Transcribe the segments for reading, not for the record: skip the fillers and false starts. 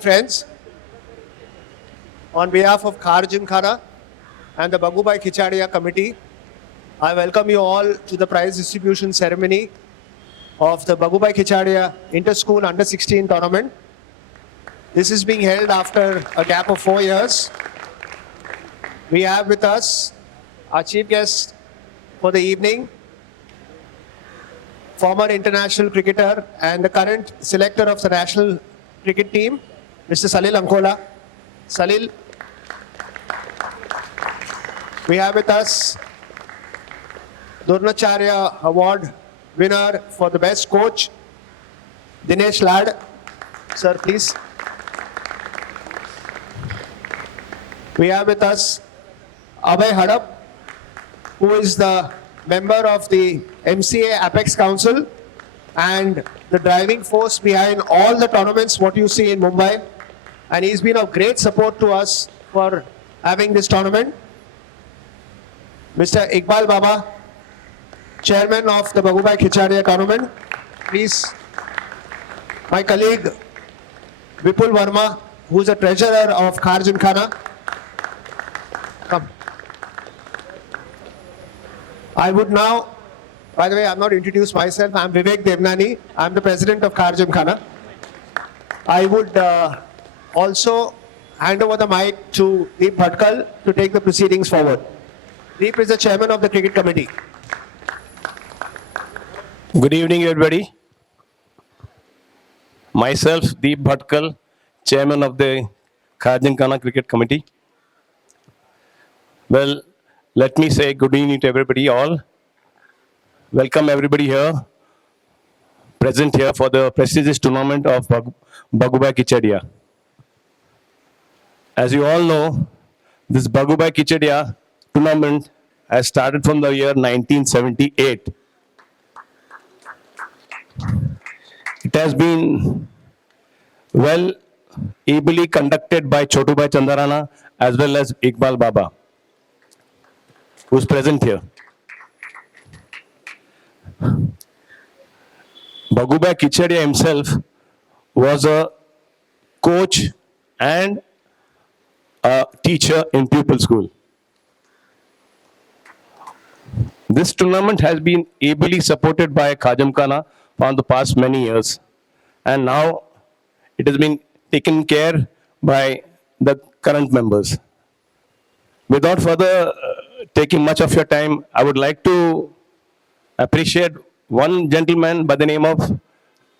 evening, friends. On behalf of Khar Gymkhana and the Bagubai Khichadiya Committee, I welcome you all to the prize distribution ceremony of the Bagubai Khichadiya Inter-School Under-16 tournament. This is being held after a gap of 4 years. We have with us our chief guest for the evening, former international cricketer and the current selector of the national cricket team, Mr. Salil Ankola. Salil. We have with us Dronacharya Award winner for the best coach, Dinesh Lad. Sir, please. We have with us Abhay Hadap, who is the member of the MCA Apex Council and the driving force behind all the tournaments what you see in Mumbai. And he's been of great support to us for having this tournament. Mr. Iqbal Baba, chairman of the Bagubai Khichadiya tournament. Please. My colleague Vipul Verma, who's a treasurer of Khar Gymkhana. Come. I would now, by the way, I've not introduced myself. I'm Vivek Devnani. I'm the president of Khar Gymkhana. I would also hand over the mic to Deep Bhatkal to take the proceedings forward. Deep is the chairman of the cricket committee. Good evening, everybody. Myself, Deep Bhatkal, chairman of the Khar Gymkhana Cricket Committee. Well, let me say good evening to everybody all. Welcome everybody here, present here for the prestigious tournament of Bagubai Khichadiya. As you all know, this Bagubai Khichadiya tournament has started from the year 1978. It has been well ably conducted by Chotubai Chandarana as well as Iqbal Baba, who is present here. Bagubai Khichadiya himself was a coach and a teacher in pupil school. This tournament has been ably supported by Khar Gymkhana for the past many years, and now it has been taken care by the current members. Without further taking much of your time, I would like to appreciate one gentleman by the name of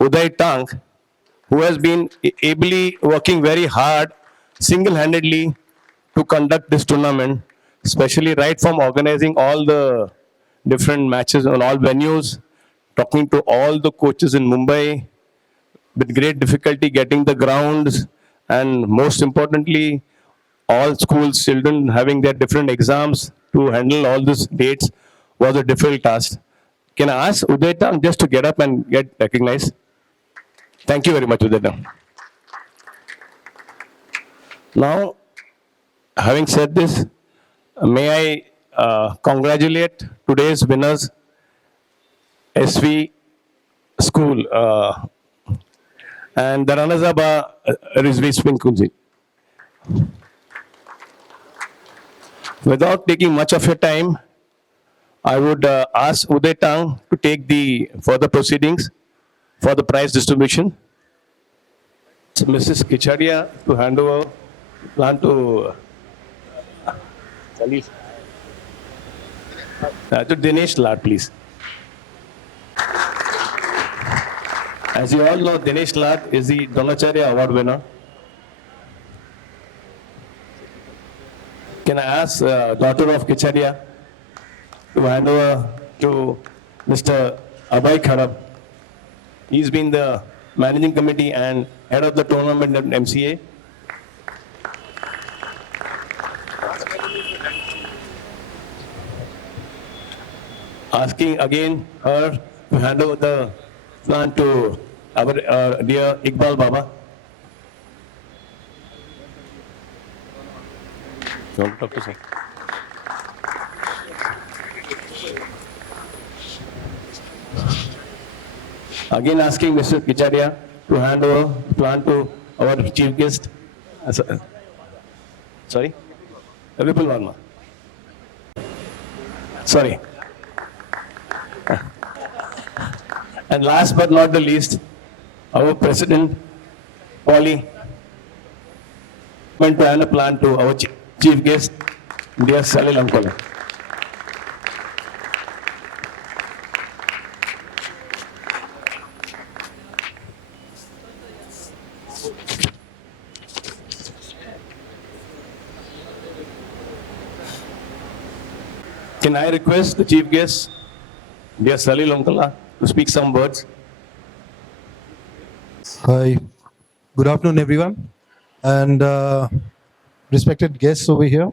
Uday Tang, who has been ably working very hard, single-handedly to conduct this tournament, especially right from organizing all the different matches on all venues, talking to all the coaches in Mumbai, with great difficulty getting the grounds, and most importantly, all schools, children having their different exams to handle all these dates was a difficult task. Can I ask Uday Tang just to get up and get recognized? Thank you very much, Uday Tang. Now, having said this, may I congratulate today's winners, SV School, and the runners-up are Rizvi Spinkunji. Without taking much of your time, I would ask Uday Tang to take the further proceedings for the prize distribution. Mrs. Khichadiya to hand over plan to Dinesh Lad, please. As you all know, Dinesh Lad is the Dronacharya Award winner. Can I ask daughter of Khichadiya to hand over to Mr. Abhay Hadap? He's been the managing committee and head of the tournament at MCA. Asking again her to hand over the plan to our dear Iqbal Baba. Again asking Mr. Khichadiya to hand over the plan to our chief guest. Sorry? Vipul Verma. Sorry. And last but not the least, our president, Polly, went to a plan to our chief guest, dear Salil Uncle. Can I request the chief guest, dear Salil Uncle, to speak some words? Hi, good afternoon, everyone, and respected guests over here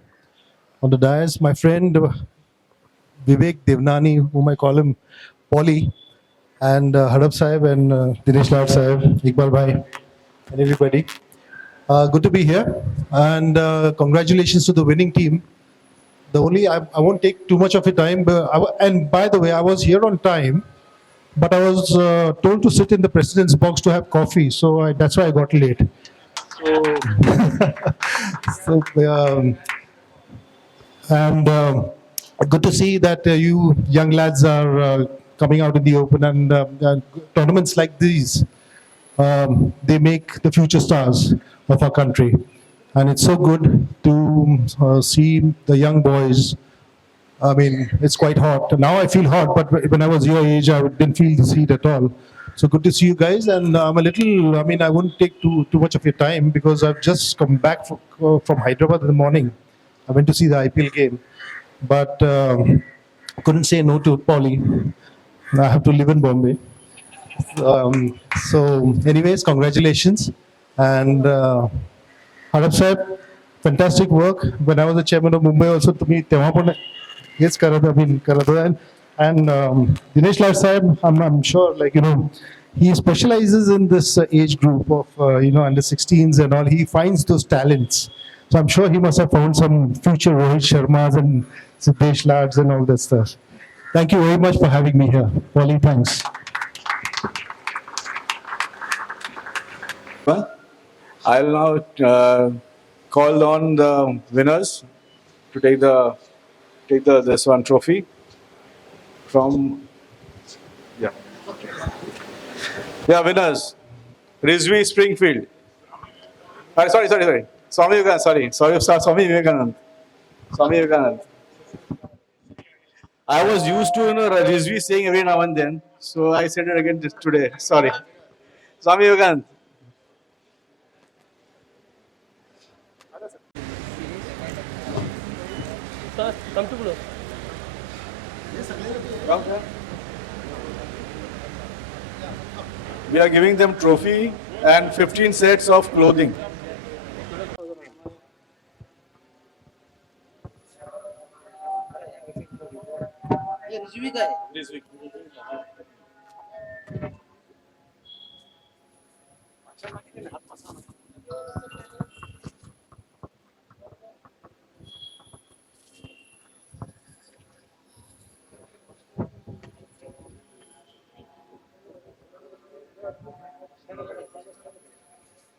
on the dais. My friend Vivek Devnani, whom I call him Polly, and Hadap Sahib and Dinesh Lal Sahib, Iqbal Bhai, and everybody. Good to be here, and congratulations to the winning team. I won't take too much of your time, but and by the way, I was here on time. But I was told to sit in the president's box to have coffee, so that's why I got late. So, and good to see that you young lads are coming out in the open, and tournaments like these, they make the future stars of our country. And it's so good to see the young boys. I mean, it's quite hot. Now I feel hot, but when I was your age, I didn't feel this heat at all. So good to see you guys. And I'm a little, I mean, I wouldn't take too much of your time because I've just come back from Hyderabad in the morning. I went to see the IPL game, but couldn't say no to Polly. I have to live in Bombay. So, anyways, congratulations. And Hadap Sahib, fantastic work. When I was the chairman of Mumbai, also to me, yes, and Dinesh Lal Sahib, I'm sure, like, he specializes in this age group of, under 16s and all. He finds those talents. So I'm sure he must have found some future Rohit Sharmas and Siddesh Lads and all that stuff. Thank you very much for having me here. Polly, thanks. I'll now call on the winners to take this one trophy from winners. Rizvi Springfield. Sorry. Swami Vivekanand. Swami Vivekanand. I was used to Rizvi saying every now and then, so I said it again today. Sorry. Swami Vivekanand. Sir, come to below. We are giving them trophy and 15 sets of clothing.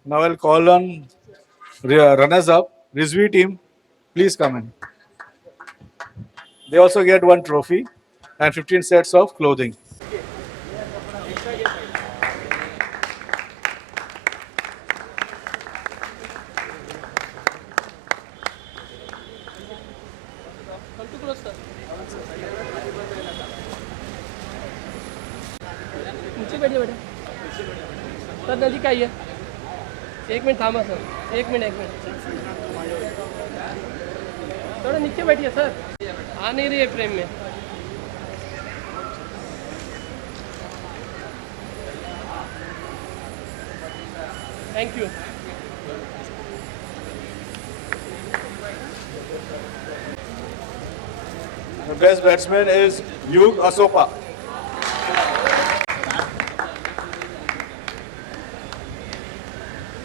Now I'll call on runners up. Rizvi team, please come in. They also get one trophy and 15 sets of clothing. Come to below, sir. नीचे बैठिए बेटा sir नजीक आइए 1 minute थामा sir 1 minute थोड़ा नीचे बैठिए sir आ नहीं रही है फ्रेम में thank you The best batsman is Yug Asopa.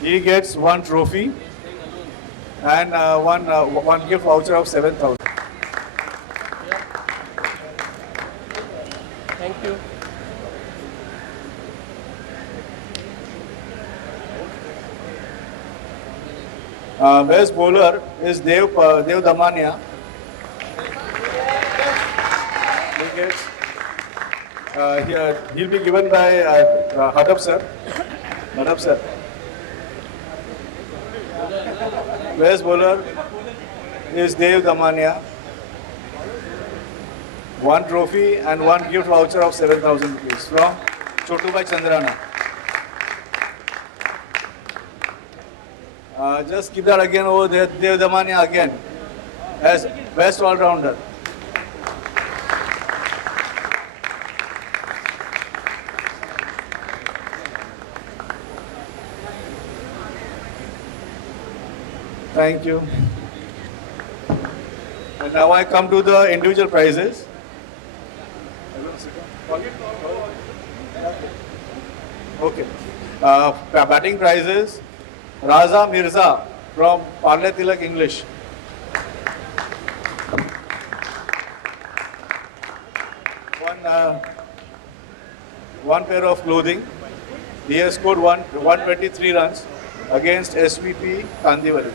He gets one trophy and one gift voucher of 7,000. Thank you Best bowler is Dev Damania. Wickets. He'll be given by Hadab sir. Hadab sir. Best bowler is Dev Damania. One trophy and one gift voucher of 7,000 rupees from Chotubai Chandrana. Just keep that again over there. Dev Damania again as best all-rounder. Thank you. And now I come to the individual prizes. Okay. Batting prizes. Raza Mirza from Parle Tilak English. One pair of clothing. He has scored 123 runs against SVP Kandiwali.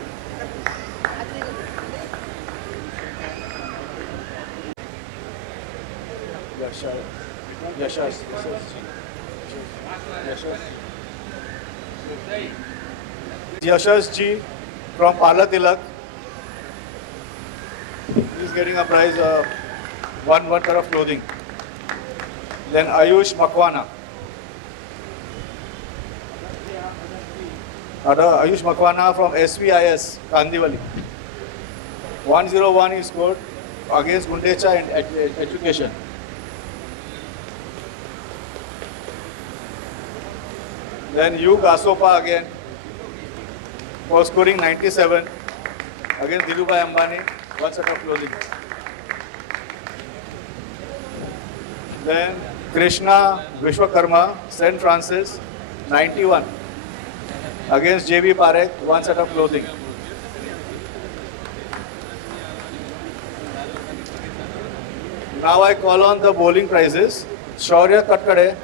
Yashas G from Parla Tilak. He's getting a prize of one pair of clothing. Then Ayush Makwana. Ayush Makwana from SVIS Kandiwali. 101 he scored against Gundecha in education. Then Yug Asopa again for scoring 97 against Dhirubhai Ambani, one set of clothing. Then Krishna Vishwakarma, St. Francis, 91 against JB Parekh, one set of clothing. Now I call on the bowling prizes. Shaurya Katkade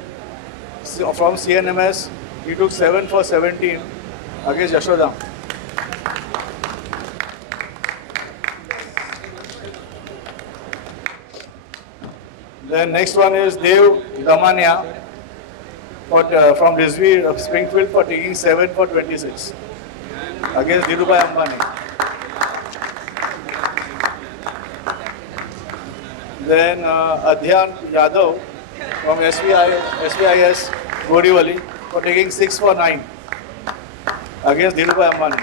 from CNMS, he took 7 for 17 against Yashodham. Then next one is Dev Damania from Rizvi of Springfield for taking 7 for 26 against Dhirubhai Ambani. Then Adhyan Yadav from SVIS Goriwali for taking 6 for 9 against Dhirubhai Ambani.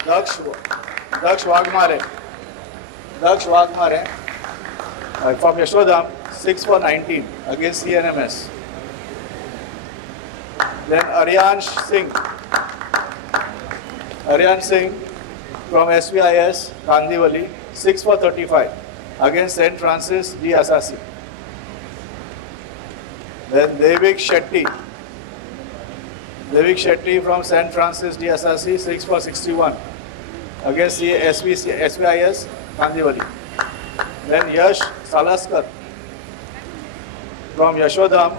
Daksh Wagmare from Yashodham, 6 for 19 against CNMS. Then Aryan Singh from SVIS Kandiwali, 6 for 35 against St. Francis D. Asasi. Then Devik Shetty from St. Francis D. Asasi, 6 for 61 against SVIS Kandiwali. Then Yash Salaskar from Yashodham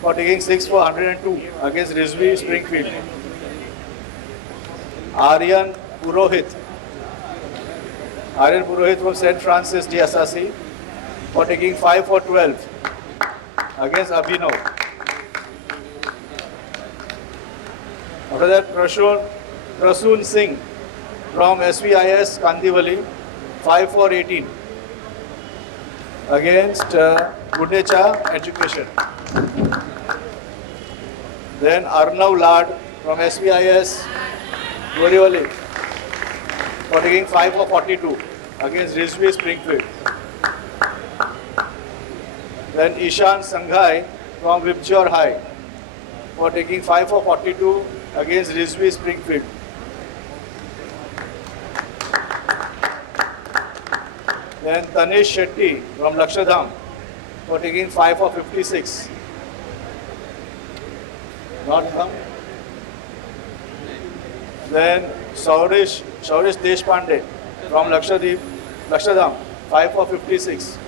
for taking 6 for 102 against Rizvi Springfield. Aryan Purohit from St. Francis D. Asasi for taking 5 for 12 against Abhinav. After that, Prasoon Singh from SVIS Kandiwali, 5 for 18 against Gundecha Education. Then Arnav Lad from SVIS Goriwali for taking 5 for 42 against Rizvi Springfield. Then Ishan Sanghai from Vipchor High for taking 5 for 42 against Rizvi Springfield. Then Tanesh Shetty from Lakshadham for taking 5 for 56. Not come. Then Saurish Deshpande from Lakshadham, 5 for 56.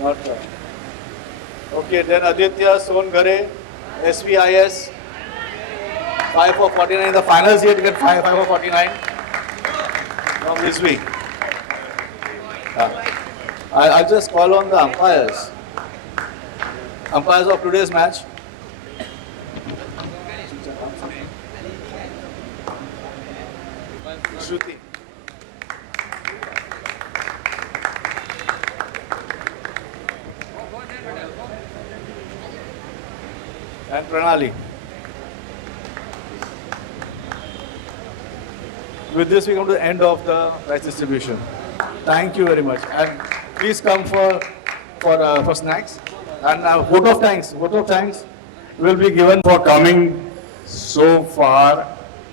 Not come. Okay, then Aditya Songare, SVIS 5 for 49. The finals here to get 5 for 49 from this week. I'll just call on the umpires. Umpires of today's match. Shruti. And Pranali. With this, we come to the end of the prize distribution. Thank you very much, and please come for snacks. And vote of thanks will be given for coming so far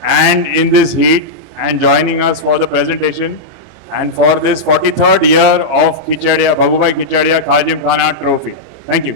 and in this heat and joining us for the presentation and for this 43rd year of Kichadia, Bhagubai Kichadia Kazim Khana Trophy. Thank you.